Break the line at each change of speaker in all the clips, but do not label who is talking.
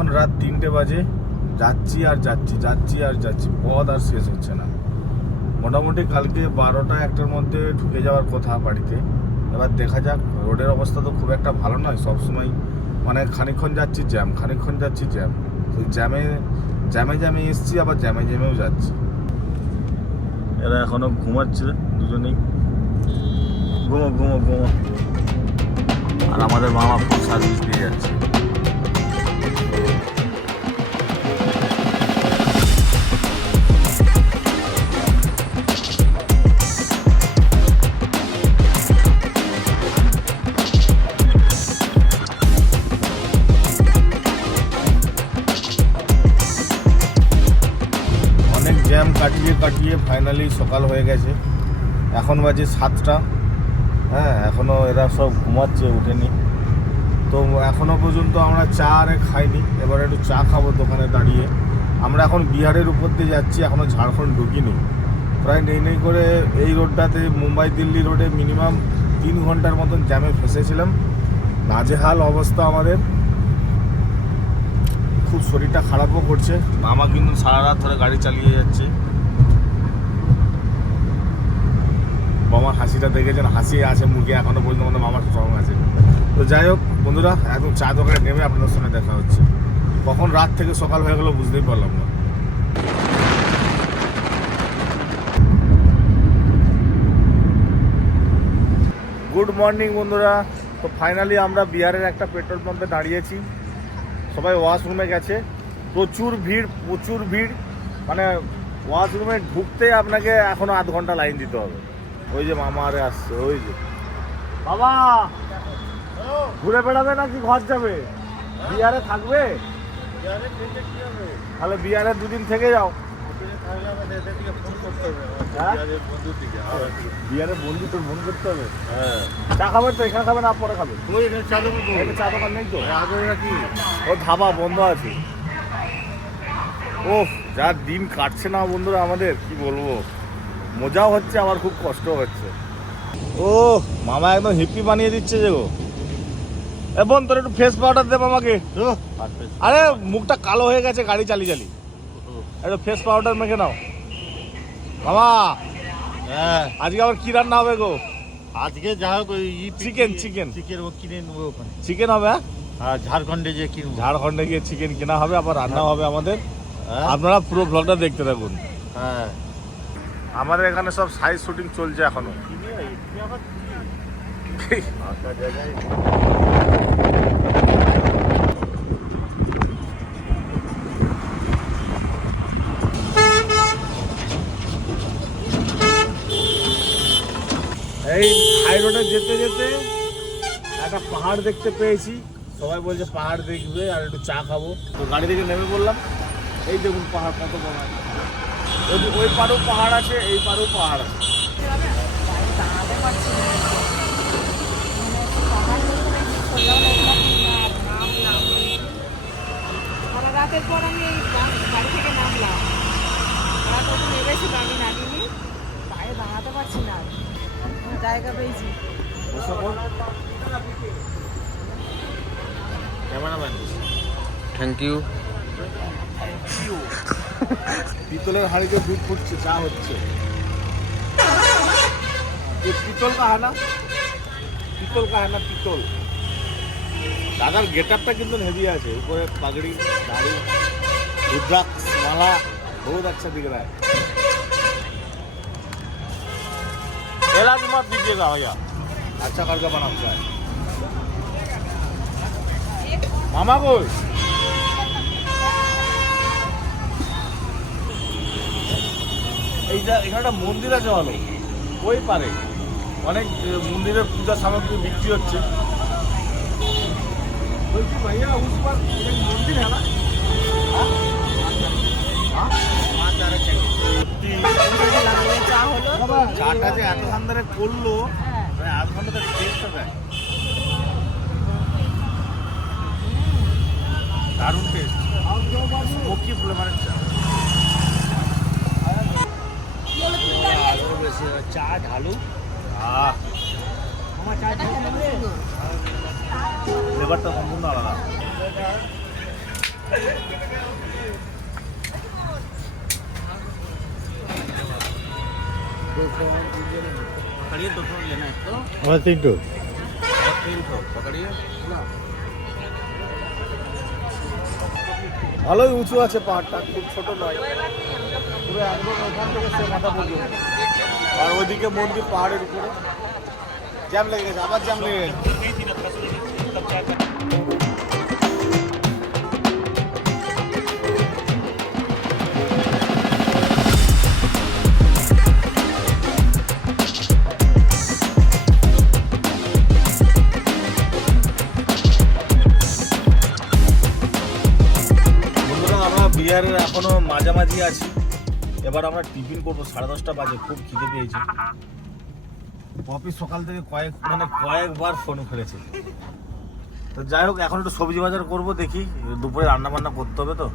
এখন রাত তিনটে বাজে। যাচ্ছি আর যাচ্ছি যাচ্ছি আর যাচ্ছি। পথ আর শেষ হচ্ছে না। মোটামুটি কালকে বারোটা একটার মধ্যে ঢুকে যাওয়ার কথা বাড়িতে। এবার দেখা যাক, রোডের অবস্থা তো খুব একটা ভালো নয়। সবসময় মানে খানিকক্ষণ যাচ্ছি, জ্যাম, খানিকক্ষণ যাচ্ছি, জ্যাম। তো জ্যামে জ্যামে জ্যামে এসছি, আবার জ্যামে জ্যামেও যাচ্ছি। এরা এখনও ঘুমাচ্ছে, দুজনেই। ঘুমো ঘুমো ঘুমো। আর আমাদের মামা ফুল সার্ভিস দিয়ে যাচ্ছে। কাটিয়ে ফাইনালি সকাল হয়ে গেছে। এখন বাজে সাতটা। হ্যাঁ এখনও এরা সব ঘুমাচ্ছে উঠেনি। তো এখনও পর্যন্ত আমরা চা আরে খাইনি। এবার একটু চা খাব দোকানে দাঁড়িয়ে। আমরা এখন বিহারের উপর দিয়ে যাচ্ছি এখনও ঝাড়খণ্ড ঢুকিনি। প্রায় নেই নেই করে এই রোডটাতে, মুম্বাই দিল্লি রোডে মিনিমাম তিন ঘণ্টার মতন জ্যামে ফেসেছিলাম। নাজেহাল অবস্থা আমাদের। খুব শরীরটা খারাপও করছে। মামা কিন্তু সারা রাত ধরে গাড়ি চালিয়ে যাচ্ছে। মামার হাসিটা দেখেছেন, হাসি আছে মুখে এখনও পর্যন্ত আমাদের মামার স্ট্রং আছে। তো যাই হোক, বন্ধুরা, একদম চা দোকানে নেমে আপনাদের সঙ্গে দেখা হচ্ছে। কখন রাত থেকে সকাল হয়ে গেল বুঝতেই পারলাম না। গুড মর্নিং বন্ধুরা। তো ফাইনালি আমরা বিহারের একটা পেট্রোল পাম্পে দাঁড়িয়েছি। সবাই ওয়াশরুমে গেছে। প্রচুর ভিড় প্রচুর ভিড়। মানে ওয়াশরুমে ঢুকতে আপনাকে এখনও আধ ঘণ্টা লাইন দিতে হবে। ওই যে মামা আরে আসছে ওই যে। বাবা! ঘুরে বেড়াবে নাকি ঘর যাবে? বিহারে থাকবে? তাহলে বিহারে দুদিন থেকে যাও। হ্যাঁ? বিহারে বন্ধু তোর ফোন করতে হবে? চা খাবেন তো? এখানে খাবেন না? পরে খাবেন চা দোকান নেই তো? ও ধাবা বন্ধ আছে। ও যা দিন কাটছে না বন্ধুরা আমাদের কি বলব? মজাও হচ্ছে আবার খুব কষ্ট হচ্ছে। ও মামা একদম হিপি বানিয়ে দিচ্ছে যে গো। এ বোন তোর একটু ফেস পাউডার দে মামাকে। আরে মুখটা কালো হয়ে গেছে গাড়ি চালিয়ে চালিয়ে একটু ফেস পাউডার মেখে নাও। মামা
হ্যাঁ।
আজকে আবার কি রান্না হবে গো?
আজকে যা হোক
Chicken, chicken.
চিকেন ও কিনে নেব ওখানে।
চিকেন হবে হ্যাঁ?
আর ঝাড়খণ্ডে যে কিনবো।
ঝাড়খণ্ডে গিয়ে চিকেন কেনা হবে আবার রান্না হবে আমাদের।
হ্যাঁ?
আপনারা পুরো ব্লগটা দেখতে থাকুন।
হ্যাঁ।
আমাদের এখানে সব সাইজ শুটিং চলছে
এখনও।
এই হাই রোডে যেতে যেতে একটা পাহাড় দেখতে পেয়েছি। সবাই বলছে পাহাড় দেখবে আর একটু চা খাব। তো গাড়ি থেকে নেমে বললাম এই দেখুন পাহাড় কত বড়। ওই- ওই পাড়েও পাহাড় আছে এই পাড়েও পাহাড় আছে।
রাতের পর আমি এই গাড়ি থেকে নামলাম। ওরা তখন নেমেছিল আমি নামিনি। পায়ে দাঁড়াতে পারছি না জায়গা পেয়েছি।
ক্যামেরাম্যান
থ্যাংক ইউ
পিতলের হাঁড়িতে দুধ ফুটছে চা হচ্ছে ये পিতল কা না পিতল কা না পিতল দাদার গেট আপটা কিন্তু হেভি আছে উপরে পাগড়ি দাড়ি रुद्राक्ष माला बहुत अच्छा दिख रहा है इलाज मत दीजिएगा भैया अच्छा करके बनाता है मामा को এখানে একটা মন্দির আছে ভালো। ওই পারে। অনেক মন্দিরের পূজা সামগ্রী বিক্রি হচ্ছে। বলছি ভাইয়া মন্দির
হ্যাঁ?
করল আধ ঘণ্টা দেয়। দারুণ টেস্ট স্মোকি চা।
চা ঢালু
আহ ফ্লেভারটা সম্পূর্ণ আলাদা
पकड़िए दो ठो लेना है तो
আমার তিনটো
और तीन ठो पकड़िए
ভালোই উঁচু আছে পাহাড়টা খুব ছোট নয় পুরো একদম ওখান থেকে সে মাথা পর্যন্ত আর ওইদিকে মন্দির পাহাড়ের উপরে। জ্যাম লেগে গেছে, আবার জ্যাম লেগে গেছে। বিহারের এখনও মাঝামাঝি আছি। এবার আমরা টিফিন করব সাড়ে দশটা বাজে খুব খিদে পেয়েছি। পপি সকাল থেকে কয়েক মানে কয়েকবার ফোন করেছে। তো যাই হোক এখন একটু সবজি বাজার করব দেখি দুপুরে রান্না বান্না করতে হবে তো।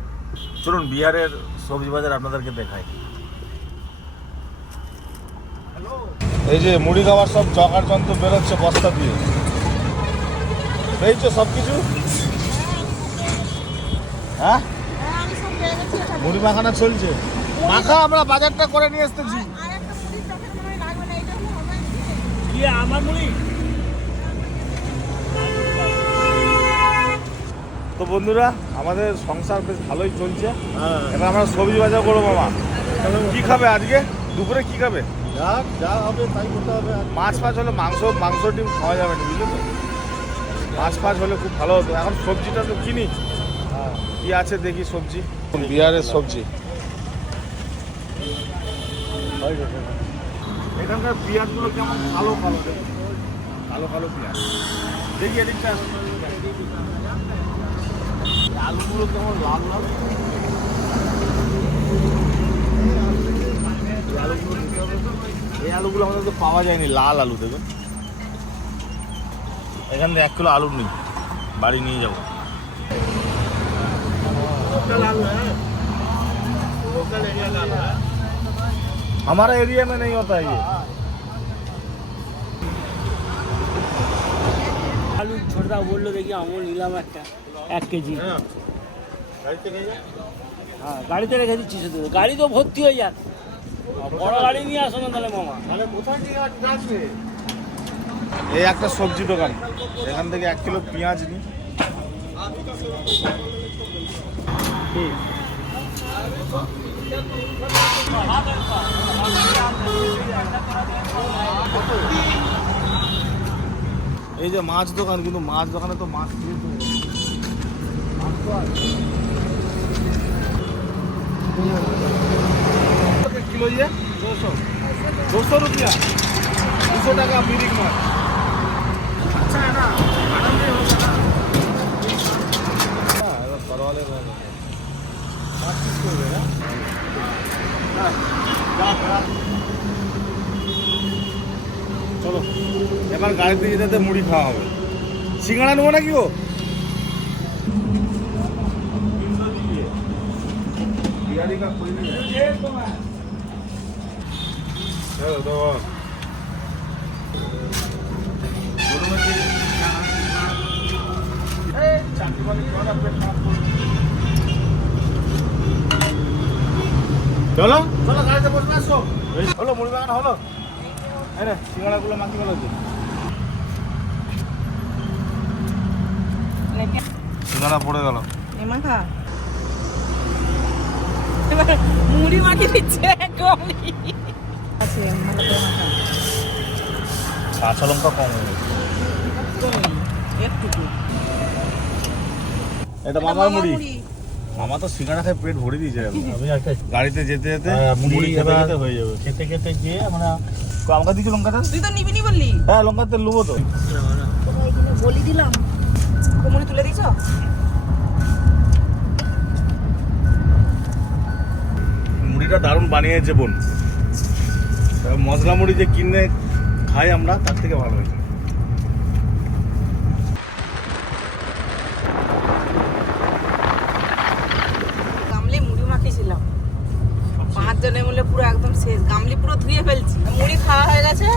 চলুন বিহারের সবজি বাজার আপনাদেরকে দেখাই। এই যে মুড়ি খাবার সব চকার যন্ত্র বেরোচ্ছে বস্তা দিয়ে। পেয়েছ সব কিছু? হ্যাঁ মুড়ি মাখানা চলছে? মাখা আমরা বাজারটা করে নিয়ে এসতেছি তো বন্ধুরা আমাদের সংসার বেশ ভালোই চলছে। এবার আমরা সবজি বাজার করব মামা। কি খাবে আজকে? দুপুরে কি খাবে?
যা যা হবে তাই করতে হবে
মাছ ফাছ হলে মাংস মাংস ডিম খাওয়া যাবে না বুঝলে তো? মাছ ফাছ হলে খুব ভালো হতো। এখন সবজিটা তো কিনি। কি আছে দেখি সবজি? বিহারের সবজি। এখানকার পেঁয়াজগুলো কেমন? কালো কালো কালো কালো পেঁয়াজ। দেখি এদিকটা আলুগুলো কেমন লাল লাল? আলুগুলো। এই আলুগুলো আমাদের তো পাওয়া যায়নি লাল আলু দেখুন। এখান থেকে এক কিলো আলু নিই বাড়ি নিয়ে যাব। हमारा एरिया में नहीं होता है ये
আলু ছোটদা বললো দেখি আমল নিলাম একটা এক কেজি হ্যাঁ গাড়িতে রেখে দিচ্ছি শুধু গাড়ি তো ভর্তি হয়ে যাক বড় গাড়ি নিয়ে আসো না তাহলে মামা
এই একটা সবজি দোকান এখান থেকে এক কিলো পেঁয়াজ নিই এই যে মাছ দোকান কিন্তু মাছ দোকানে তো মাছ দিয়ে তো মাছ তো আছে। किलो ये दो सौ दो सौ रुपया दो सौ टका मिरिक माछ अच्छा है ना आनंद नहीं होगा ना हाँ, এবার परवाले रहेंगे চলো, এবার গাড়িতে যেতে মুড়ি খাওয়া হবে। সিঙ্গাড়া নেব নাকি গো? চাকরি বাকরি করা, পেট চলো। চলো গাড়িতে বসবে আসো। হলো মুড়ি বাগান হলো এই রে সিঙ্গাড়াগুলো মাখি গেল সিঙ্গাড়া পড়ে গেল।
মাখা মুড়ি মাখিয়ে দিচ্ছে গলি আছে ভালো করে মাখা।
কাঁচা লঙ্কা কম হয়ে গেছে। এটা মামার মুড়ি। মামা তো সিঙ্গাড়া খায় পেট ভরে দিয়েছে এখন। গাড়িতে যেতে যেতে মুড়ি খেতে খেতে হয়ে যাবে।
খেতে খেতে গিয়ে আমরা
লঙ্কা দিচ্ছি লঙ্কাটা?
তুই তো নিবি নি বললি।
হ্যাঁ লঙ্কা তেল লুবো তো।
বলি দিলাম। কোমরে তুলে দিছ
মুড়িটা দারুণ বানিয়েছে বোন। মশলা মুড়ি যে কিনে খাই আমরা তার থেকে ভালো হয়েছে।
পাঁচজনে মিলে পুরো একদম শেষ। গামলি পুরো ধুয়ে ফেলছি। মুড়ি খাওয়া হয়ে গেছে।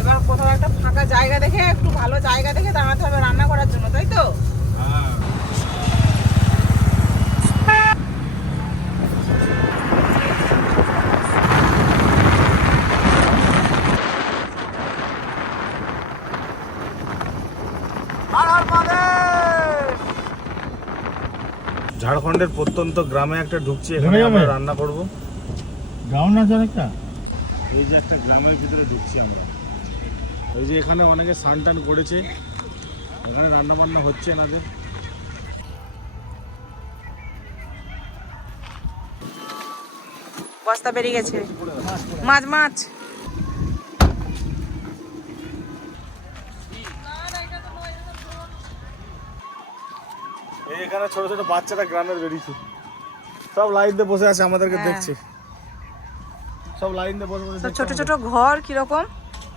এবার কোথাও একটা ফাঁকা জায়গা দেখে একটু ভালো জায়গা দেখে দাঁড়াতে হবে রান্না করার জন্য তাই তো?
ঝাড়খণ্ডের প্রত্যন্ত গ্রামে একটা ঢুকছি এখানে আমরা রান্না করব।
গ্রাউন্ড আছে একটা
এই যে একটা গ্রামের ভিতরে ঢুকছি আমরা। ওই যে এখানে অনেকে স্নান টান করেছে। এখানে রান্না বান্না হচ্ছে এনাদের
বস্তা বেরিয়ে গেছে। মাছ মাছ।
এই এখানে ছোট ছোট বাচ্চারা গ্রামের বেরিয়েছে। সব লাইট দিয়ে বসে আছে আমাদেরকে
হ্যাঁ।
দেখছে। সব লাইন দিয়ে বসে বসে
তো
দেখছে
ছোট ছোট ঘর কিরকম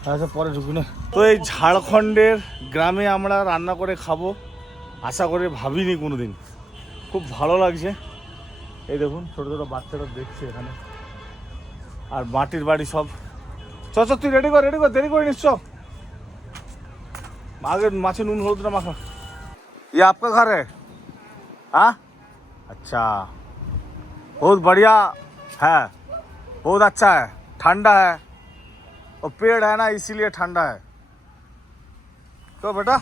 আচ্ছা পরে ঢুকুন না তো এই ঝাড়খণ্ডের গ্রামে আমরা রান্না করে খাবো আশা করে ভাবিনি কোনোদিন খুব ভালো লাগছে এই দেখুন ছোট ছোট বাচ্চারা দেখছে এখানে আর মাটির বাড়ি সব চ চ তুই রেডি কর রেডি কর দেরি করে নিস চ আগে মাছে নুন হলুদটা মাখা ये आपका घर है हाँ अच्छा बहुत बढ़िया है बहुत अच्छा है ठंडा है और पेड़ है ना इसीलिए ठंडा है तो बेटा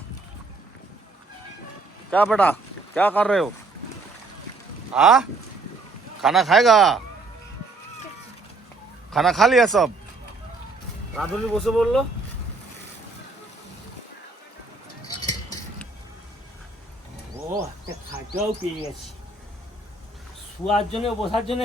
क्या बेटा क्या कर रहे हो हाँ खाना खाएगा खाना खा लिया सब রাধুনি বসে বললো
ও একটা খাটিয়াও পেয়ে গেছি শোয়ার জন্য বসার জন্য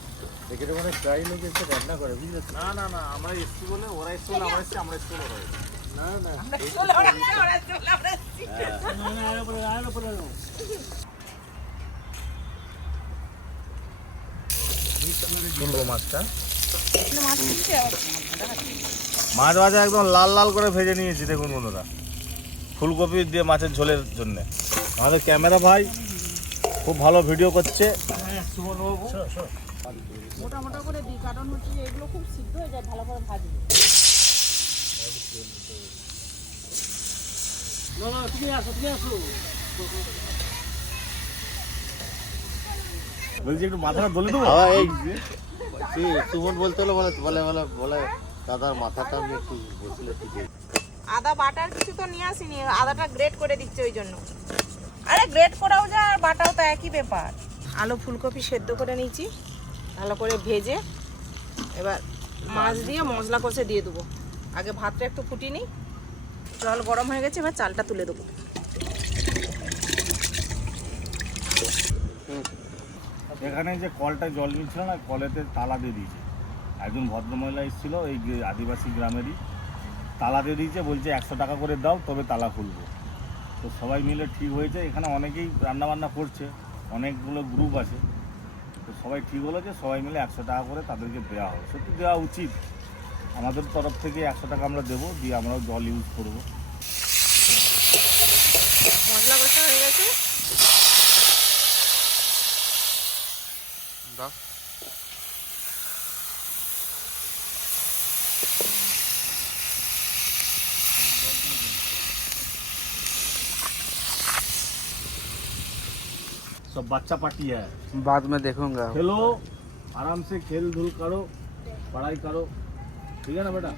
এখানে মানে গাড়ি লোক এসে রান্না করে বুঝলে
না না না আমরা এসছি বলে ওরা এসছি বলে আমরা এসছি আমরা এসছি বলে ওরা
না না.
শুনব মাছটা।
মাছ
ভাজা একদম লাল লাল করে ভেজে নিয়েছি দেখুন বন্ধুরা। ফুলকপি দিয়ে মাছের ঝোলের জন্য। আমাদের ক্যামেরা ভাই খুব ভালো ভিডিও করছে।
মোটা মোটা করে দিই কারণ হচ্ছে যে এগুলো খুব সিদ্ধ হয়ে যায় ভালো করে
no, তুমি আসো তুমি আসো।
বলছি একটু মাথাটা দলে দেবো?
হ্যাঁ এই সুমন বলতে হলো বলে বলে বলে বলে দাদার মাথাটা আমি একটু
আদা বাটার কিছু তো নিয়ে আসিনি আদাটা গ্রেট করে দিচ্ছে ওই জন্য। আরে গ্রেট করাও যা আর বাটাও তো একই ব্যাপার। আলু ফুলকপি সেদ্ধ করে নিয়েছি। ভালো করে ভেজে এবার মাছ দিয়ে মশলা কষে দিয়ে দেবো। আগে ভাতটা একটু ফুটিয়ে নিই। জল গরম হয়ে গেছে, এবার চালটা তুলে দেবো।
এখানে যে কলটায় জল নিচ্ছিল না, কলেতে তালা দিয়ে দিয়েছে। একজন ভদ্রমহিলা এসেছিল, এই আদিবাসী গ্রামেরই। তালা দিয়ে দিয়েছে, বলছে একশো টাকা করে দাও, তবে তালা খুলবো। তো সবাই মিলে ঠিক হয়েছে। এখানে অনেকেই রান্না বান্না করছে, অনেকগুলো গ্রুপ আছে। তো সবাই ঠিক হলো যে সবাই মিলে একশো টাকা করে তাদেরকে দেওয়া হবে? সত্যি দেওয়া উচিত। আমাদের তরফ থেকে একশো টাকা আমরা দেবো দিয়ে আমরাও জল ইউজ করব।
মশলা কষা হয়ে গেছে।
सब बच्चा पार्टी है।
बाद में देखूँगा।
खेलो आराम से खेल धूल करो पढ़ाई करो। ठीक है ना बेटा?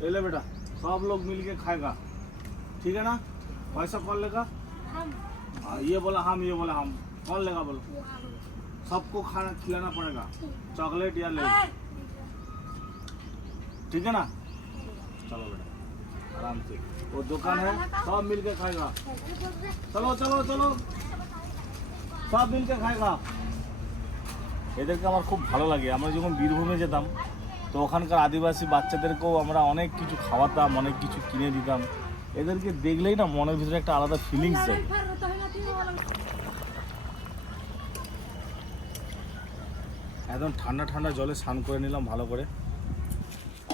ले ले बेटा सब लोग मिल के खाएगा। ठीक है ना? पैसा कौन लेगा? हाँ, ये बोला हम ये बोला हम। कौन लेगा बोलो? सबको खाना खिलाना पड़ेगा। चॉकलेट या ले। ठीक है ना? चलो बेटा आराम से। वो दुकान है सब मिल के खाएगा चलो चलो चलो। সব এদেরকে আমার খুব ভালো লাগে। আমরা যখন বীরভূমে যেতাম, তো ওখানকার আদিবাসী বাচ্চাদেরকেও আমরা অনেক কিছু খাওয়াতাম, অনেক কিছু কিনে দিতাম। এদেরকে দেখলেই না মনের ভিতরে একটা আলাদা ফিলিংস যায়। একদম ঠান্ডা ঠান্ডা জলে স্নান করে নিলাম ভালো করে।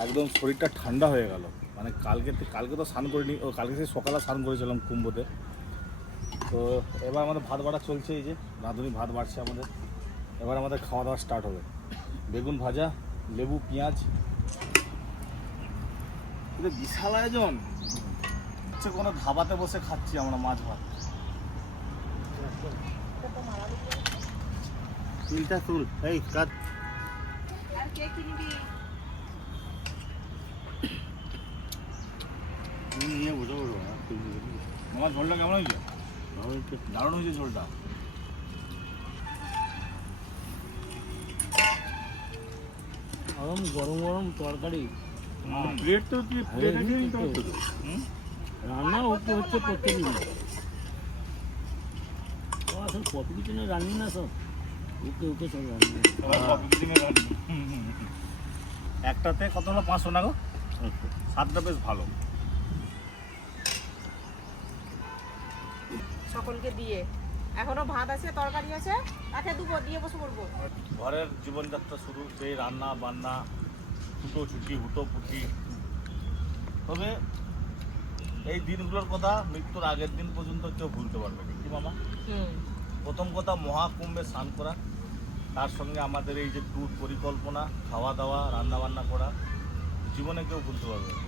একদম শরীরটা ঠান্ডা হয়ে গেল। মানে মানে কালকে কালকে তো স্নান করিনি, ও কালকে সেই সকালে স্নান করেছিলাম কুম্ভতে। তো এবার আমাদের ভাত বাড়া চলছে এই যে রাঁধুনি ভাত বাড়ছে আমাদের। এবার আমাদের খাওয়া দাওয়া স্টার্ট হবে। বেগুন ভাজা লেবু পেঁয়াজ। কিন্তু বিশাল আয়োজন। হচ্ছে কোনো ধাবাতে বসে খাচ্ছি আমরা মাছ ভাত।
তিলটা তুল এই কাজ পড়ব
আমার ঝোলটা কেমন হয়েছে? দারুণ হয়েছে ঝোলটা।
গরম গরম গরম তরকারি।
প্লেট তো প্লেট নিতে পারতো
রান্না হচ্ছে হচ্ছে প্রত্যেকদিন ও আসলে কপি কিচেনে রান্নি না সব? ওকে ওকে সব রান্নি।
একটাতে কত হলো পাঁচশো না গো? সাতটা বেশ ভালো।
সকলকে দিয়ে। এখনও ভাত আছে তরকারি আছে তাকে দুপুর দিয়ে বসে পড়ব।
ঘরের জীবনযাত্রা শুরু সেই রান্না বান্না ফুটো ছুটি হুটো পুটি তবে এই দিনগুলোর কথা মৃত্যুর আগের দিন পর্যন্ত কেউ ভুলতে পারবে না কি মামা? প্রথম কথা মহাকুম্ভে স্নান করা। তার সঙ্গে আমাদের এই যে ট্যুর পরিকল্পনা খাওয়া দাওয়া রান্না বান্না করা জীবনে কেউ ভুলতে পারবে না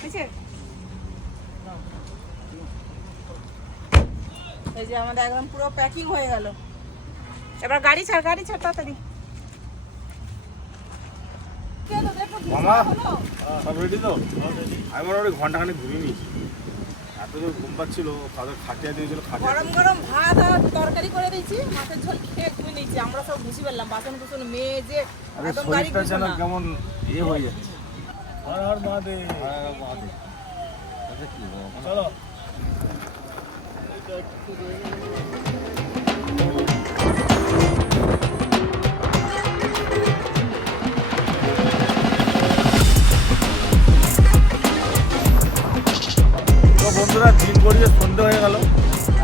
ঠিক আছে এই যে আমাদের একদম পুরো প্যাকিং হয়ে গেল। এবার গাড়ি ছাড় গাড়ি ছাড় তাড়াতাড়ি।
মামা? সব রেডি তো? আমি মোটামুটি ঘন্টাখানি ঘুরিয়ে নিয়েছি। এত ঘুম পাচ্ছিল তাদের খাটিয়া দিয়েছিল
গরম গরম ভাত আর তরকারি করে দিয়েছি মাছের ঝোল খেয়ে ঘুমিয়ে নিয়েছি আমরা সব ঘুষি ফেললাম বাসন কুসন
আরে
একদম গাড়ি
যেন
না।
কেমন ইয়ে হয়ে যাচ্ছে। হর হর মহাদেব।
আচ্ছা, কি বলব?
চলো। বন্ধুরা, দিন গড়িয়ে সন্ধে হয়ে গেল।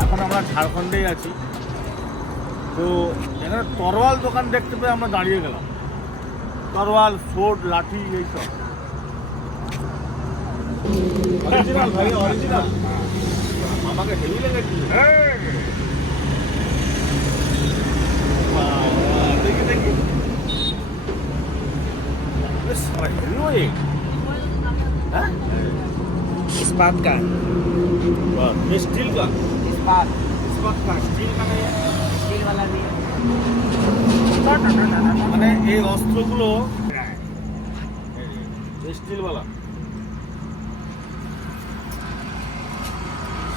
এখন আমরা ঝাড়খণ্ডেই আছি। তো এখানে তরোয়াল দোকান দেখতে পেয়ে আমরা দাঁড়িয়ে গেলাম। তরোয়াল, সোট, লাঠি, এইসব। অরিজিনাল ভাই অরিজিনাল আমাকে হেভি লেগেছে দেখি দেখি বেশ হেভি ওয়েট হ্যাঁ
इस्पात का
वाह, ये स्टील का
इस्पात
इस्पात का स्टील का नहीं है
स्टील वाला भी है
মানে এই অস্ত্রগুলো স্টিলওয়ালা সিরাজুদ্দৌলা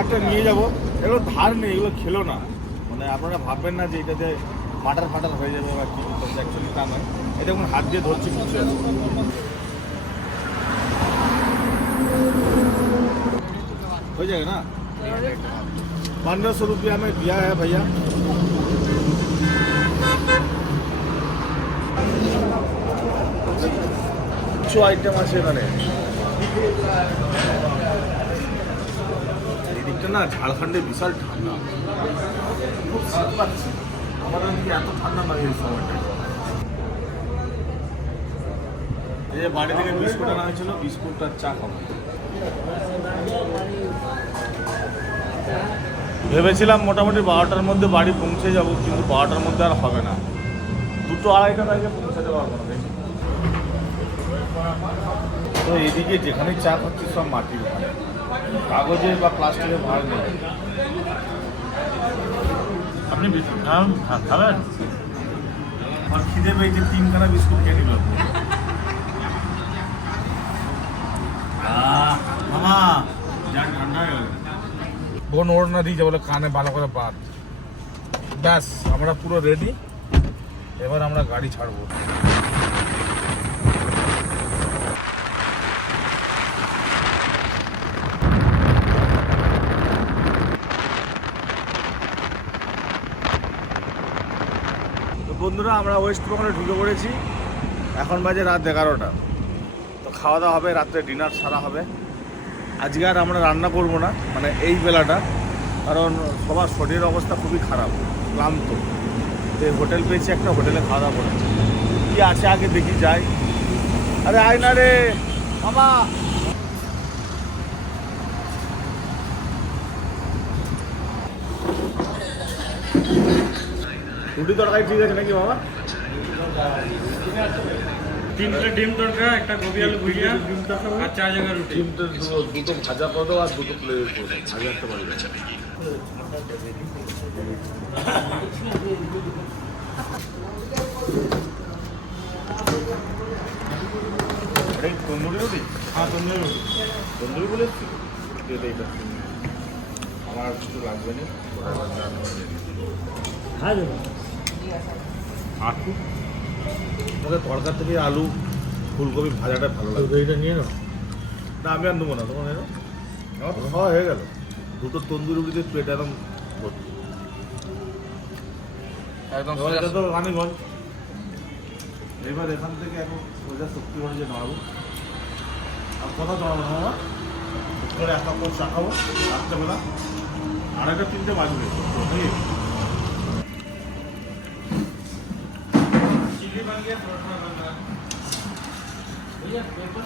একটা নিয়ে যাবো এগুলো ধার নেই এগুলো খেলো না মানে আপনারা ভাববেন না যে এটাতে মাটার ফাটার হয়ে যাবে বা কি অ্যাকচুয়ালি তা নয় এটা এখন হাত দিয়ে ধরছি কিছু हो जाएगा ना पंद्रह सौ रुपया में दिया है भैया কিছু আইটেম আছে এখানে এদিকটা না ঝাড়খণ্ডে বিশাল ঠান্ডা। খুব শীত পাচ্ছে। আমাদের এত ঠান্ডা লাগে এই সময়টা এই যে বাড়ি থেকে বিস্কুট আনা হয়েছিল, বিস্কুট আর চা খাব। ভেবেছিলাম মোটামুটি বারোটার মধ্যে বাড়ি পৌঁছে যাব, কিন্তু বারোটার মধ্যে আর হবে না। দুটো আড়াইটার আগে পৌঁছাতে পারব না তো এদিকে যেখানে চা খাচ্ছি সব মাটির ওখানে কাগজের বা প্লাস্টিকের ভাগ নেই। আপনি খাবেন? আমার খিদে পেয়েছে তিনখানা বিস্কুট খেয়ে নিল। মামা যা ঠান্ডা হয়ে গেল বোন ওর না দিয়ে বলে কানে ভালো করে বাদ ব্যাস আমরা পুরো রেডি এবার আমরা গাড়ি ছাড়বো তো বন্ধুরা আমরা ওয়েস্ট বেঙ্গলে ঢুকে পড়েছি। এখন বাজে রাত এগারোটা। তো খাওয়া দাওয়া হবে, রাত্রে ডিনার সারা হবে। আজকে আর আমরা রান্না করব না মানে এই বেলাটা। কারণ সবার শরীরের অবস্থা খুবই খারাপ, ক্লান্ত। তো হোটেল পেয়েছি একটা, হোটেলে খাওয়া দাওয়া করেছি কি আছে আগে দেখি যাই। আরে আয় না রে, মামা। রুটি তরকারি ঠিক আছে নাকি মামা?
তিনটে ডিম তরকা একটা গোবি আলু ভুজিয়া আর চার জায়গা রুটি।
ডিমটা দুটো দুটো ভাজা করে দাও আর দুটো প্লেট করে দাও। ভাজা একটা বাড়ি কি তন্দুরি রুটি? হ্যাঁ তন্দুরি রুটি। তন্দুরি বলে এটা। আমার আর কিছু লাগবে না।
হ্যাঁ
আটু আমাদের তরকার থেকে আলু ফুলকপি ভাজাটা ভালো লাগে।
এইটা নিয়ে নাও।
না আমি আর নেব না তোমার এনো আমার তো খাওয়া হয়ে গেল। দুটো তন্দুরি রুটিতে প্লেট একদম ভর্তি।
একদম
এবার এটা তো রানীগঞ্জ। এবার এখান থেকে এখন সোজা শক্তিগঞ্জে যে দাঁড়াবো আর কথা দাঁড়াবো না আমার করে এক কাপ চা খাব রাত্রেবেলা। আড়াইটা তিনটে বাজবে।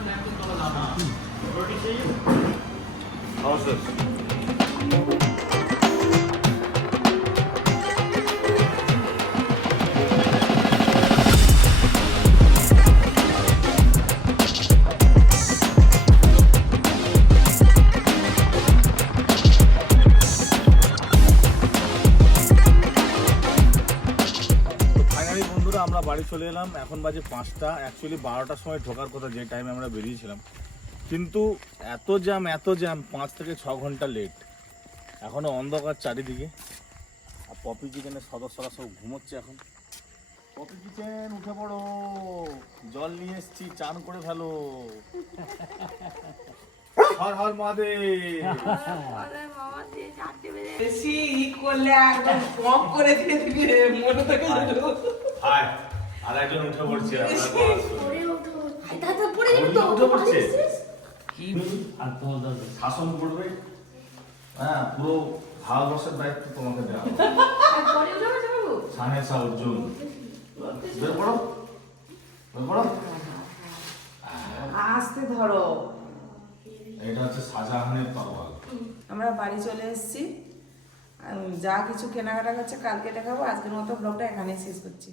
নাকি? খাওয়া চলে এলাম। এখন বাজে পাঁচটা। অ্যাকচুয়ালি বারোটার সময় ঢোকার কথা যে টাইমে আমরা বেরিয়েছিলাম। কিন্তু এত জ্যাম এত জ্যাম পাঁচ থেকে ছ ঘণ্টা লেট এখনও অন্ধকার চারিদিকে। আর পপি কিচেনের সদস্যরা সব ঘুমোচ্ছে এখন। পপি কিচেন উঠে পড়ো। জল নিয়ে এসছি চান করে ফেলো। হর হর মহাদেব।
বেশি করলে একদম কম করে দিয়ে দিবি মনে থেকে
হায় আর একজন উঠে পড়ছে উঠে পড়ছে।
আর তোমার দাদা
শাসন করবে? হ্যাঁ পুরো ভারতবর্ষের দায়িত্ব তোমাকে দেওয়া অর্জুন বের করো বের করো
আসতে ধরো।
এটা হচ্ছে শাহজাহানের তরোয়াল
আমরা বাড়ি চলে এসেছি। যা কিছু কেনাকাটা করছে কালকে দেখাবো। আজকের মতো ব্লগটা এখানেই শেষ করছি।